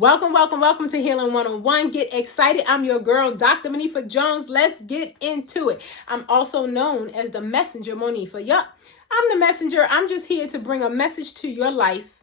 Welcome, welcome, welcome to Healing 101. Get excited. I'm your girl, Dr. Monifa Jones. Let's get into it. I'm also known as the messenger, Monifa. Yup, I'm the messenger. I'm just here to bring a message to your life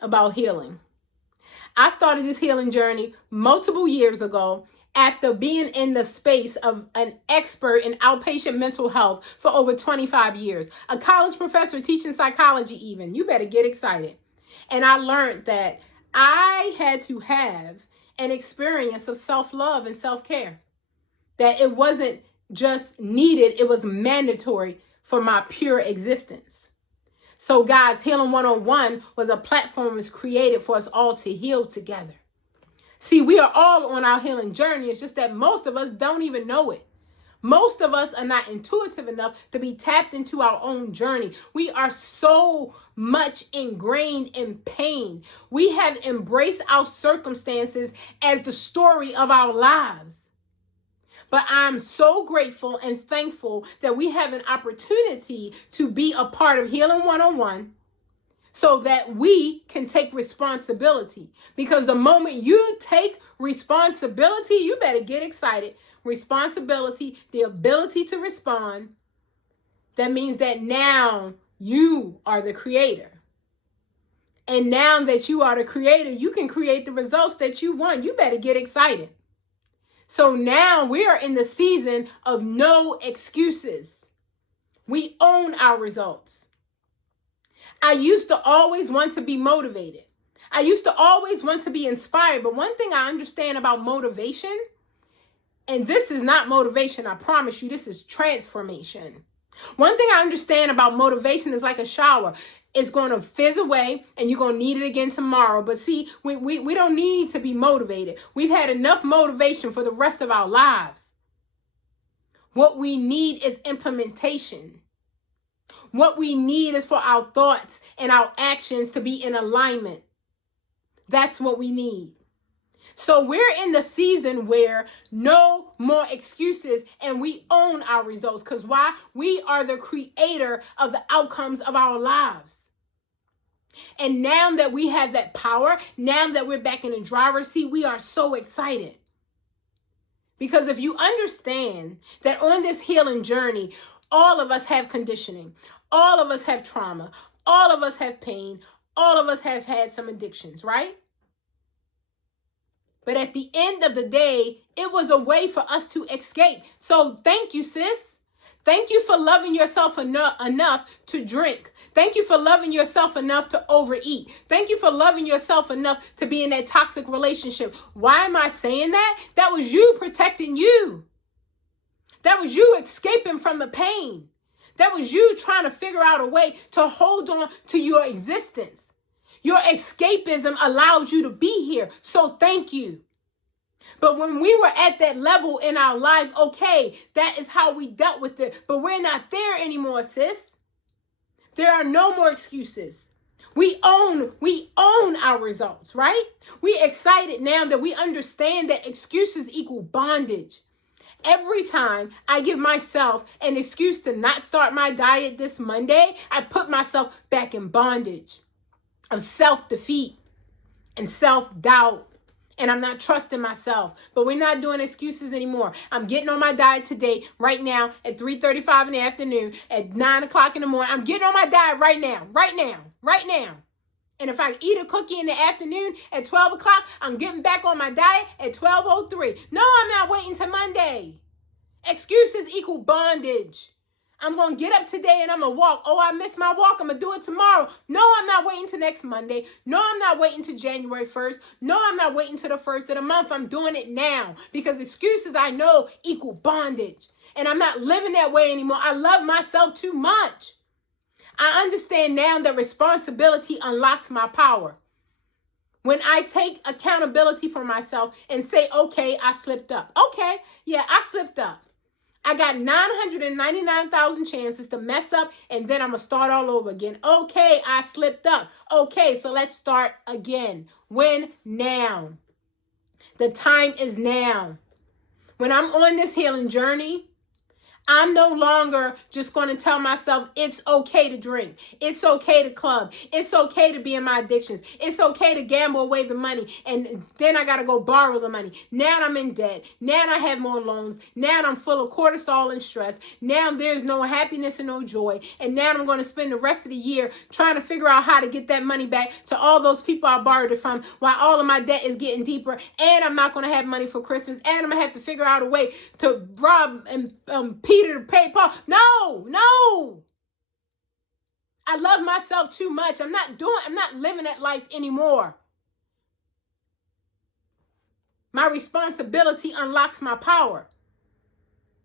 about healing. I started this healing journey multiple years ago after being in the space of an expert in outpatient mental health for over 25 years. A college professor teaching psychology even. You better get excited. And I learned that I had to have an experience of self-love and self-care. That it wasn't just needed, it was mandatory for my pure existence. So guys, Healing 101 was a platform that was created for us all to heal together. See, we are all on our healing journey. It's just that most of us don't even know it. Most of us are not intuitive enough to be tapped into our own journey. We are so much ingrained in pain. We have embraced our circumstances as the story of our lives. But I'm so grateful and thankful that we have an opportunity to be a part of Healing 101 so that we can take responsibility. Because the moment you take responsibility, you better get excited. Responsibility, the ability to respond, that means that now you are the creator. And now that you are the creator, you can create the results that you want. You better get excited. So now we are in the season of no excuses. We own our results. I used to always want to be motivated. I used to always want to be inspired. But one thing I understand about motivation, and this is not motivation, I promise you, this is transformation. One thing I understand about motivation is like a shower. It's going to fizz away and you're going to need it again tomorrow. But see, we don't need to be motivated. We've had enough motivation for the rest of our lives. What we need is implementation. What we need is for our thoughts and our actions to be in alignment. That's what we need. So we're in the season where no more excuses and we own our results. Because why? We are the creator of the outcomes of our lives. And now that we have that power, now that we're back in the driver's seat, we are so excited. Because if you understand that on this healing journey, all of us have conditioning. All of us have trauma. All of us have pain. All of us have had some addictions, right? But at the end of the day, it was a way for us to escape. So thank you, sis. Thank you for loving yourself enough to drink. Thank you for loving yourself enough to overeat. Thank you for loving yourself enough to be in that toxic relationship. Why am I saying that? That was you protecting you. That was you escaping from the pain. That was you trying to figure out a way to hold on to your existence. Your escapism allowed you to be here. So thank you. But when we were at that level in our life, okay, that is how we dealt with it. But we're not there anymore, sis. There are no more excuses. We own our results, right? We excited now that we understand that excuses equal bondage. Every time I give myself an excuse to not start my diet this Monday, I put myself back in bondage of self-defeat and self-doubt. And I'm not trusting myself. But we're not doing excuses anymore. I'm getting on my diet today, right now, at 3:35 in the afternoon, at 9 o'clock in the morning. I'm getting on my diet right now. And if I eat a cookie in the afternoon at 12 o'clock, I'm getting back on my diet at 12:03. No, I'm not waiting till Monday. Excuses equal bondage. I'm going to get up today and I'm going to walk. Oh, I missed my walk. I'm going to do it tomorrow. No, I'm not waiting till next Monday. No, I'm not waiting till January 1st. No, I'm not waiting till the 1st of the month. I'm doing it now because excuses I know equal bondage. And I'm not living that way anymore. I love myself too much. I understand now that responsibility unlocks my power. When I take accountability for myself and say, okay, I slipped up. Okay, yeah, I slipped up. I got 999,000 chances to mess up, and then I'm going to start all over again. Okay, I slipped up. Okay, so let's start again. When? Now. The time is now. When I'm on this healing journey, I'm no longer just going to tell myself it's okay to drink. It's okay to club. It's okay to be in my addictions. It's okay to gamble away the money. And then I got to go borrow the money. Now I'm in debt. Now I have more loans. Now I'm full of cortisol and stress. Now there's no happiness and no joy. And now I'm going to spend the rest of the year trying to figure out how to get that money back to all those people I borrowed it from while all of my debt is getting deeper. And I'm not going to have money for Christmas. And I'm going to have to figure out a way to rob and Peter to pay Paul. No. I love myself too much. I'm not living that life anymore. My responsibility unlocks my power.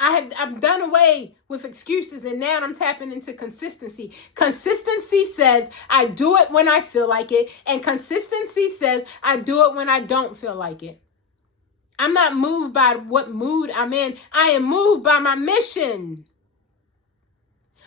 I've done away with excuses, and now I'm tapping into consistency. Consistency says I do it when I feel like it, and consistency says I do it when I don't feel like it. I'm not moved by what mood I'm in. I am moved by my mission.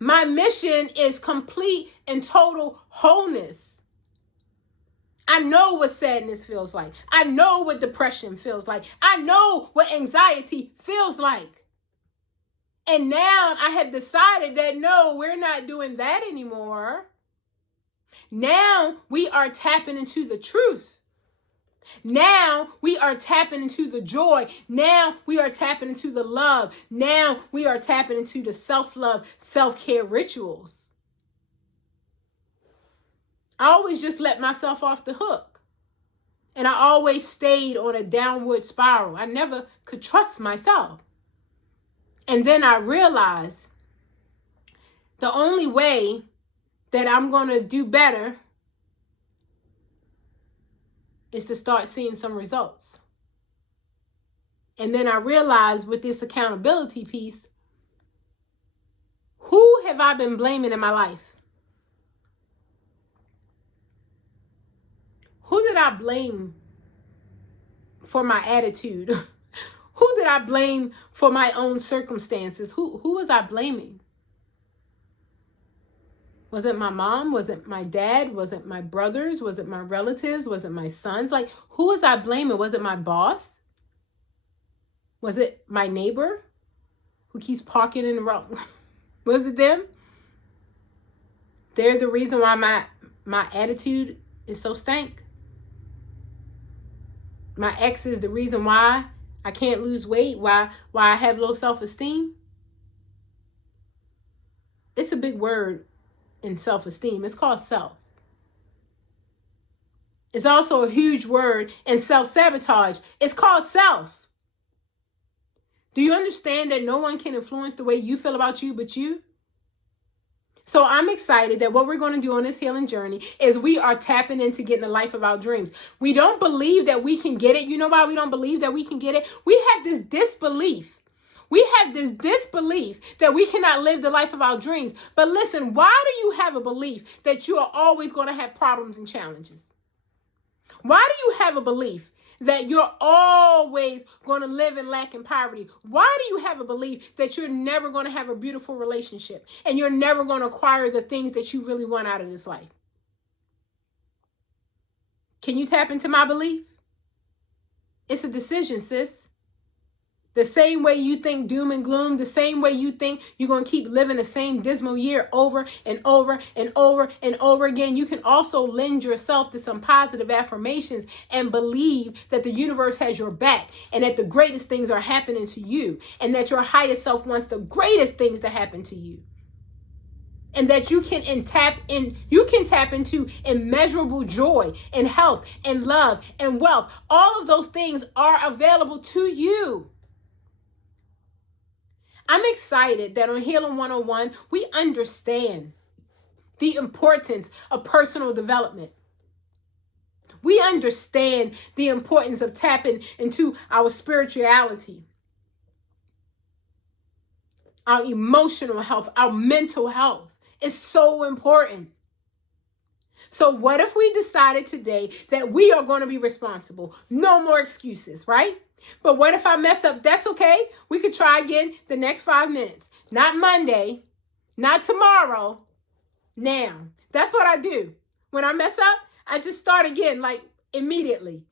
My mission is complete and total wholeness. I know what sadness feels like. I know what depression feels like. I know what anxiety feels like. And now I have decided that no, we're not doing that anymore. Now we are tapping into the truth. Now we are tapping into the joy. Now we are tapping into the love. Now we are tapping into the self-love, self-care rituals. I always just let myself off the hook. And I always stayed on a downward spiral. I never could trust myself. And then I realized the only way that I'm going to do better is to start seeing some results. And then I realized with this accountability piece, who have I been blaming in my life? Who did I blame for my attitude? Who did I blame for my own circumstances? Who was I blaming? Was it my mom? Was it my dad? Was it my brothers? Was it my relatives? Was it my sons? Like, who was I blaming? Was it my boss? Was it my neighbor who keeps parking in the road? Was it them? They're the reason why my attitude is so stank. My ex is the reason why I can't lose weight, why I have low self-esteem. It's a big word in self-esteem. It's called self. It's also a huge word in self-sabotage. It's called self. Do you understand that no one can influence the way you feel about you but you? So I'm excited that what we're going to do on this healing journey is we are tapping into getting the life of our dreams. We don't believe that we can get it. You know why we don't believe that we can get it? We have this disbelief. We have this disbelief that we cannot live the life of our dreams. But listen, why do you have a belief that you are always going to have problems and challenges? Why do you have a belief that you're always going to live in lack and poverty? Why do you have a belief that you're never going to have a beautiful relationship and you're never going to acquire the things that you really want out of this life? Can you tap into my belief? It's a decision, sis. The same way you think doom and gloom, the same way you think you're going to keep living the same dismal year over and over and over and over again, you can also lend yourself to some positive affirmations and believe that the universe has your back and that the greatest things are happening to you and that your highest self wants the greatest things to happen to you. And that you can tap into immeasurable joy and health and love and wealth. All of those things are available to you. I'm excited that on Healing 101, we understand the importance of personal development. We understand the importance of tapping into our spirituality, our emotional health, our mental health is so important. So what if we decided today that we are going to be responsible? No more excuses, right? But what if I mess up? That's okay. We could try again the next 5 minutes. Not Monday, not tomorrow, now. That's what I do. When I mess up, I just start again, like immediately.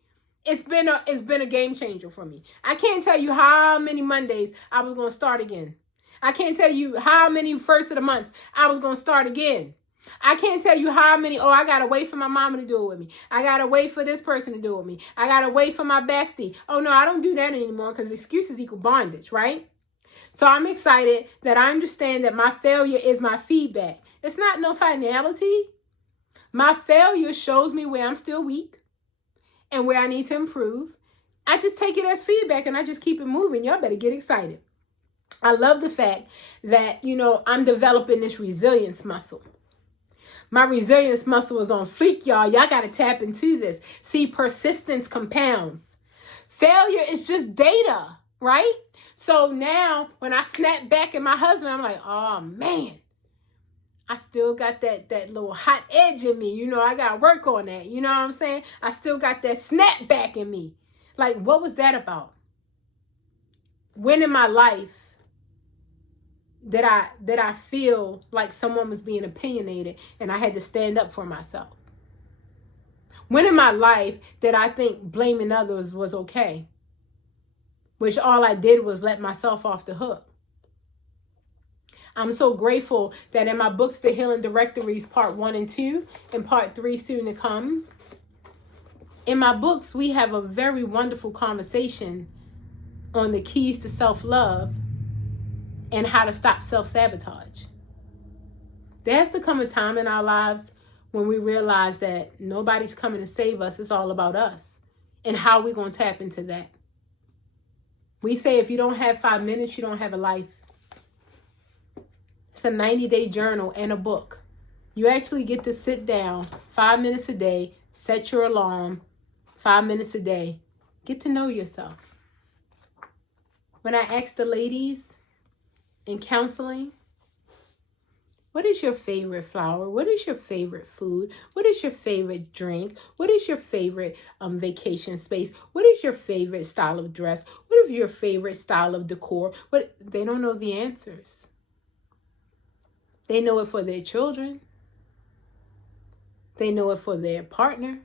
It's been a game changer for me. I can't tell you how many Mondays I was going to start again. I can't tell you how many first of the months I was going to start again. I can't tell you how many, I got to wait for my mama to do it with me. I got to wait for this person to do it with me. I got to wait for my bestie. Oh, no, I don't do that anymore because excuses equal bondage, right? So I'm excited that I understand that my failure is my feedback. It's not no finality. My failure shows me where I'm still weak and where I need to improve. I just take it as feedback and I just keep it moving. Y'all better get excited. I love the fact that, I'm developing this resilience muscle. My resilience muscle is on fleek, y'all. Y'all got to tap into this. See, persistence compounds. Failure is just data, right? So now when I snap back at my husband, I'm like, oh, man, I still got that little hot edge in me. I got to work on that. You know what I'm saying? I still got that snap back in me. Like, what was that about? When in my life did I feel like someone was being opinionated and I had to stand up for myself? When in my life did I think blaming others was okay? Which all I did was let myself off the hook. I'm so grateful that in my books, The Healing Directories, Part 1 and 2, and Part 3 soon to come, in my books, we have a very wonderful conversation on the keys to self-love and how to stop self-sabotage. There has to come a time in our lives when we realize that nobody's coming to save us. It's all about us and how we're going to tap into that. We say if you don't have 5 minutes, you don't have a life. It's a 90-day journal and a book. You actually get to sit down 5 minutes a day, set your alarm, 5 minutes a day. Get to know yourself. When I ask the ladies in counseling, what is your favorite flower? What is your favorite food? What is your favorite drink? What is your favorite vacation space? What is your favorite style of dress? What is your favorite style of decor? They don't know the answers. They know it for their children. They know it for their partner.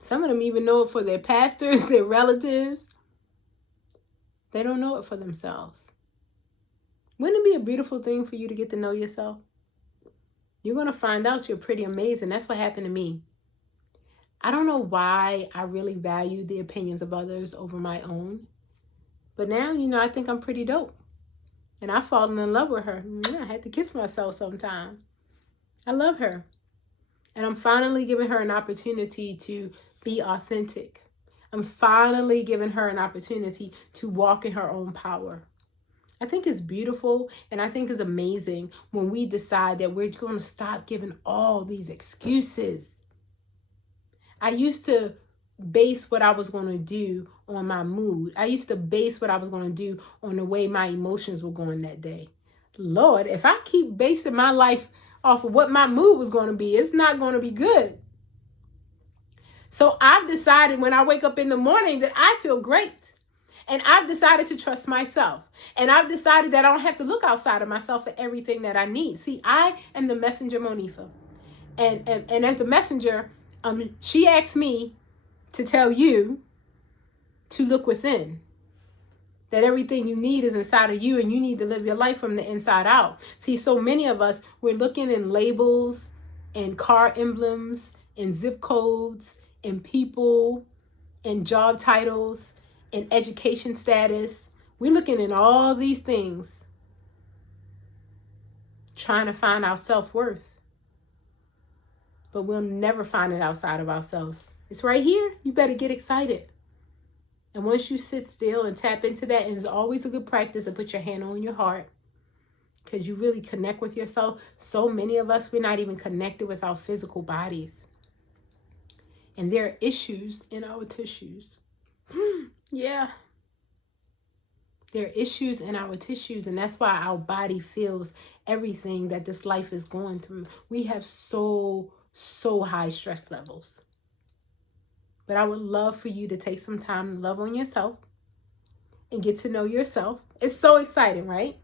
Some of them even know it for their pastors, their relatives. They don't know it for themselves. Wouldn't it be a beautiful thing for you to get to know yourself? You're going to find out you're pretty amazing. That's what happened to me. I don't know why I really value the opinions of others over my own. But now, I think I'm pretty dope. And I've fallen in love with her. I had to kiss myself sometime. I love her. And I'm finally giving her an opportunity to be authentic. I'm finally giving her an opportunity to walk in her own power. I think it's beautiful and I think it's amazing when we decide that we're going to stop giving all these excuses. I used to base what I was going to do on my mood. I used to base what I was going to do on the way my emotions were going that day. Lord, if I keep basing my life off of what my mood was going to be, it's not going to be good. So I've decided when I wake up in the morning that I feel great. And I've decided to trust myself. And I've decided that I don't have to look outside of myself for everything that I need. See, I am the messenger, Monifa. And as the messenger, she asked me to tell you to look within. That everything you need is inside of you and you need to live your life from the inside out. See, so many of us, we're looking in labels and car emblems and zip codes and people and job titles and education status. We're looking at all these things, trying to find our self-worth. But we'll never find it outside of ourselves. It's right here. You better get excited. And once you sit still and tap into that, and it's always a good practice to put your hand on your heart, because you really connect with yourself. So many of us, we're not even connected with our physical bodies. And there are issues in our tissues. Yeah. There are issues in our tissues, and that's why our body feels everything that this life is going through. We have so high stress levels. But I would love for you to take some time to love on yourself and get to know yourself. It's so exciting, right?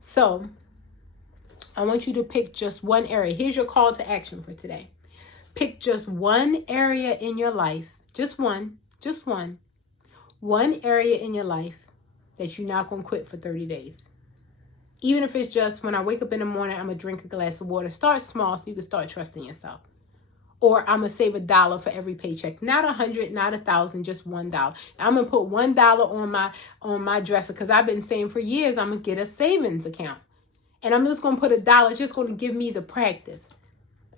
So I want you to pick just one area. Here's your call to action for today. Pick just one area in your life, just one area in your life that you're not going to quit for 30 days. Even if it's just when I wake up in the morning, I'm going to drink a glass of water. Start small so you can start trusting yourself. Or I'm going to save $1 for every paycheck. Not 100, not 1,000, just $1. I'm going to put $1 on my dresser because I've been saying for years I'm going to get a savings account. And I'm just going to put $1. It's just going to give me the practice.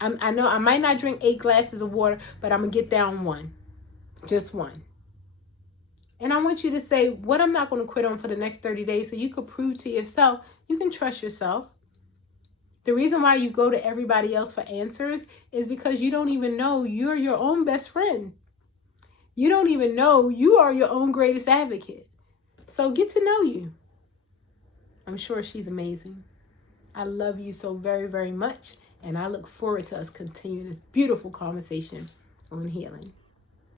I know I might not drink 8 glasses of water, but I'm going to get down one. Just one. And I want you to say what I'm not going to quit on for the next 30 days so you can prove to yourself you can trust yourself. The reason why you go to everybody else for answers is because you don't even know you're your own best friend. You don't even know you are your own greatest advocate. So get to know you. I'm sure she's amazing. I love you so very, very much. And I look forward to us continuing this beautiful conversation on healing.